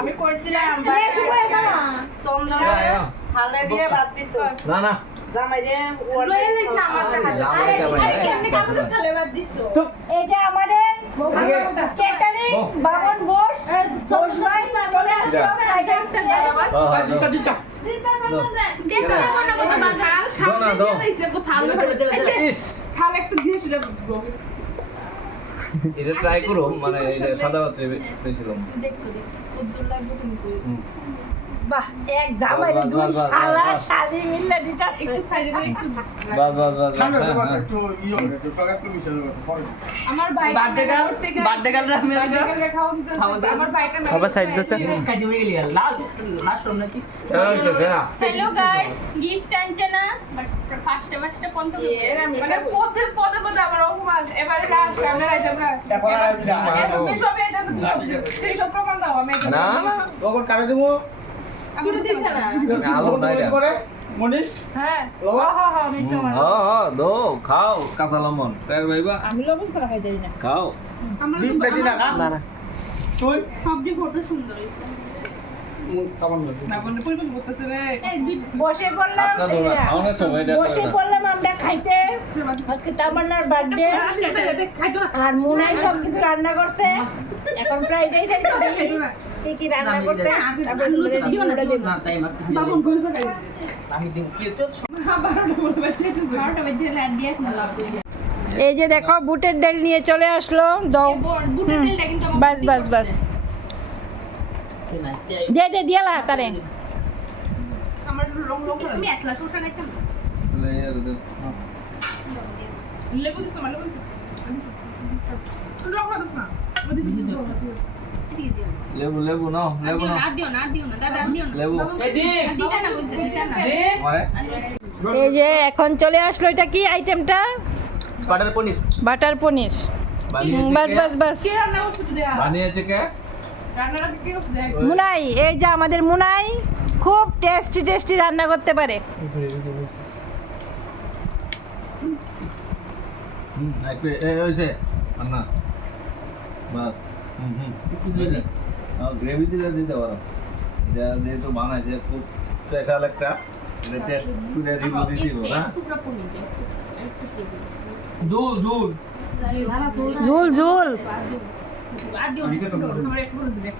আমি কইছিলাম চন্দন হালে দিয়ে বাদ দিত না না জামাই যে লয়ে লইছে আমার টাকা আরে কেমনে কাগজের থালে বাদ দিছো এই যে আমাদের কেটারি বাবন বোস বোস ভাই চলে আসো দিচ্ছা দিচ্ছা এটা ট্রাই করো মানে সাদা পাত্রে পেয়েছিলাম বাহ এক জামাই দুই শালা শালি মিলে দিতাছে একটু সাইডে একটু বাস বাস বাস একটু ইয়ে একটু সকাল একটু মিশে পরে আমার ভাই বার্থডে গাল আমি আমার ভাইটা আবার সাইড দিছে কাটি হয়ে গেল লাল লাস্ট নাকি হ্যালো গাইস গিফট আনছে না বাট ফার্স্টে ফার্স্টে পন্ত মানে পদে পদে পদে আমার অপমান এবারে না ক্যামেরায় তোমরা এখন এত বেশি হবে এটা তো 200 প্রমাণ দাও আমি না না গোবর কাটে দেবো আমি তো দিছ না আলো নাই রে পরে মনিশ হ্যাঁ লবা আমি তো দো খাও কাঁচা লবণ তাই ভাইবা আমি লবণ তো খাই দেই না খাও আমরা ডিম পেটি না না না তুই সবজি ফটো সুন্দর হইছে কেমন না বন্ধ পরিবর্তন করতেছে রে এই দুই বসে পড়লাম আপনার ধরো না খাওয়ানোর সময় এটা বসে পড়লাম আমরা খাইতে আজকে তামান্নার বার্থডে খাইতো না আর মুনাই সব কিছু রান্না করছে এখন ফ্রাইড রাইস আছে দেখি কি কি রান্না করছে তারপর ওটা দেব বাবু বলছো খাই আমি দিম কি তো 12টা বলে বাচ্চা এটা 12টা বাজে লাড দিয়ে এই যে দেখো বুটের ডাল নিয়ে চলে আসলো দাও দুটো তেলটা কিন্তু বাস বাস বাস দে দে দিয়ালা তারে আমার লং লং করে আমি একলা শোষা নাইতাম লেবু দিছ মানে লেবু দিছ লং করে দিছ না লেবু লেবু নাও লেবু নাও দিও না দাদা দিও না লেবু দিটা না কইছে দিটা না মারে এই যে এখন চলে আসলো এটা কি আইটেমটা বাটার পনির বাটার পনির বাস বাস বাস কে রান্না করছে তুই বানিয়েছে কে রান্নাটা কে করছে মুনাই এই যে আমাদের মুনাই খুব টেস্টি টেস্টি রান্না করতে পারে একটু এই হইছে না বাস গ্রেভি দিলে দিতে পারো এটা যেহেতু বানাইছে খুব স্পেশাল একটা টেস্ট করে রিভিউ দিয়ে দিব না টুকরা পনির ঝুল ঝুল ঝুল ঝুল আদিও তোমার একটু দিবে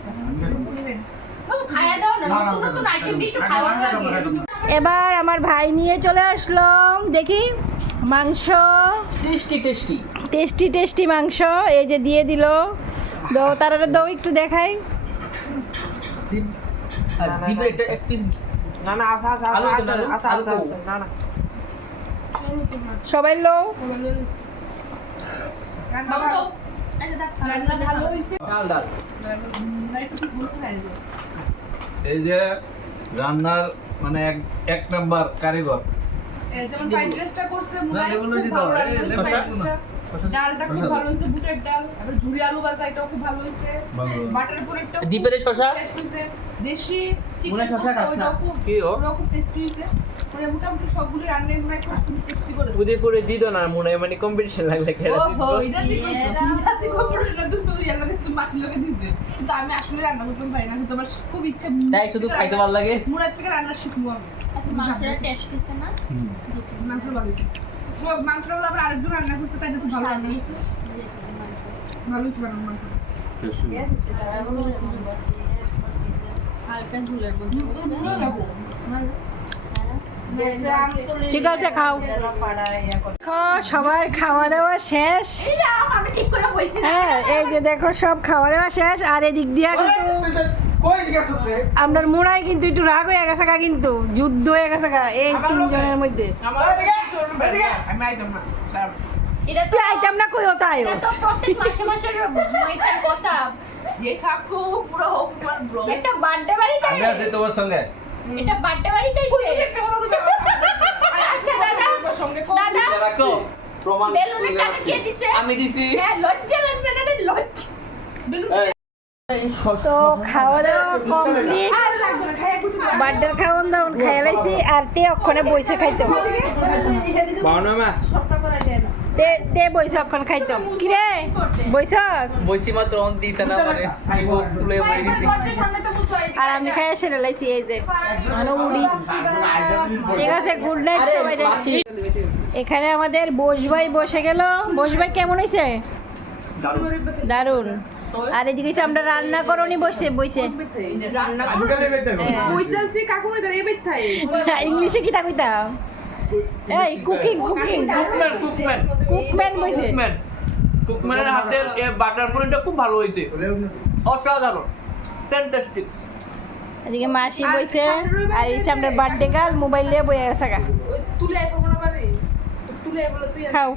বাবু খায়া দাও না নতুন নতুন আইটেম একটু খাওয়া লাগে এবার আমার ভাই নিয়ে চলে আসলো দেখি মাংস টেস্টি টেস্টি টেস্টি টেস্টি মাংস এই যে দিয়ে দিল দাও তারা দাও একটু দেখাই দিবে এটা এক পিস না না আসা আসা আলু আসা দিলাম, আসা আলু আসা কো। না না চলো তোমার সবাই লো রান্না ভালো রান্না ভালো হইছে ডাল ডাল এই যে রান্নার মানে এক নাম্বার কারিগর যেমন ফ্রাইড রাইসটা করছে মুলাই এগুলো খুব দিতে ভালো হবে। লাগছে এই ফ্রাইড শসা রাইসটা ডালটা খুব ভালো হইছে বুটের ডাল আবার ঝুরি আলু ভাজা এটাও খুব ভালো হইছে ভালো। বাটার পনিরটা দ্বীপের শসা? টেস্ট হইছে দেশি মনে চিকেন শসা খাস না? কি ও? ওটাও খুব টেস্টি হইছে মানে মোটামুটি সবগুলো রান্নাই মনে হয় খুব টেস্টি করে উদয়পুরে দিত না মনে হয় মানে কম্পিটিশন লাগলে খেলা ওহো এটা দেখো জাতি কম্পিটিশন দুটো ইয়ার লাগে তুমি মাসি লোকে দিছে কিন্তু আমি আসলে রান্না করতে পারি না কিন্তু আমার খুব ইচ্ছা তাই শুধু খাইতে ভালো লাগে মুরাদ থেকে রান্না শিখবো আমি আচ্ছা মাংসটা টেস্ট হইছে না মাংস ভালো হয়েছে মাংসটা হলো আবার আরেকজন রান্না করছে তাই খুব ভালো রান্না করছে ভালো হয়েছে বানানো মাংস হালকা ঝুলের মধ্যে ঠিক আছে খাও সবার খাওয়া দাওয়া শেষ আমি ঠিক করে বলছি হ্যাঁ এই যে দেখো সব খাওয়া দাওয়া শেষ আর এদিক দিয়া কিন্তু কই গেছ রে আপনার মুনাই কিন্তু একটু রাগ হয়ে গেছে গা কিন্তু যুদ্ধ হয়ে গেছে গা এই তিনজনের মধ্যে আমার আমি আইতাম না এটা তো তুই আইতাম না কই হতা আয়ো এটা তো প্রত্যেক মাসে মাসে মাইটার কথা এই কাকু পুরো অপমান ব্রো একটা বার্থডে বাড়ি আমি যাবে আছি তোমার সঙ্গে এটা বার্থডে বাড়িতে একটা কথা তুমি আচ্ছা দাদা সঙ্গে দাদা রাখো প্রমাণ বেলুনের টাকা কে দিছে আমি দিছি হ্যাঁ লজ্জা লাগছে না রে লজ্জা তো খাওয়া দাওয়া কমপ্লিট আর লাগবে না খাইয়া গুটি বার্থডে খাওয়ান দাওন খাই লাইছি আর তে অক্ষণে বইসে খাইতে পাওনা মা সবটা করা যায় না তে বইছ অক্ষণ খাইতো কি রে বইছস বইসি মাত্র অন দিছে না মানে দিব ফুলে বই দিছি সামনে তো বুঝছো আর আমি খাই সেরে লাইছি এই যে মানে উড়ি ঠিক আছে গুড নাইট সবাই এখানে আমাদের বোস ভাই বসে গেল বোস ভাই কেমন হয়েছে দারুন আর এদিকে হচ্ছে আমরা রান্না করনি বসে বইছে বুঝতেছি কাকু মে দাঁড়িয়ে বেঠাই ইংলিশে কি তা কইতাম এই কুকিং কুকিং কুকম্যান বইছে কুকম্যানের হাতের এই বাটার পনিরটা খুব ভালো হয়েছে অসাধারণ ফ্যান্টাস্টিক এদিকে মাসি বইছে আর এই আমরা বার্থডে গার্ল মোবাইল নিয়ে বইয়া গেছে তুলে আইবো না পারে তুলে আইবো তুই খাও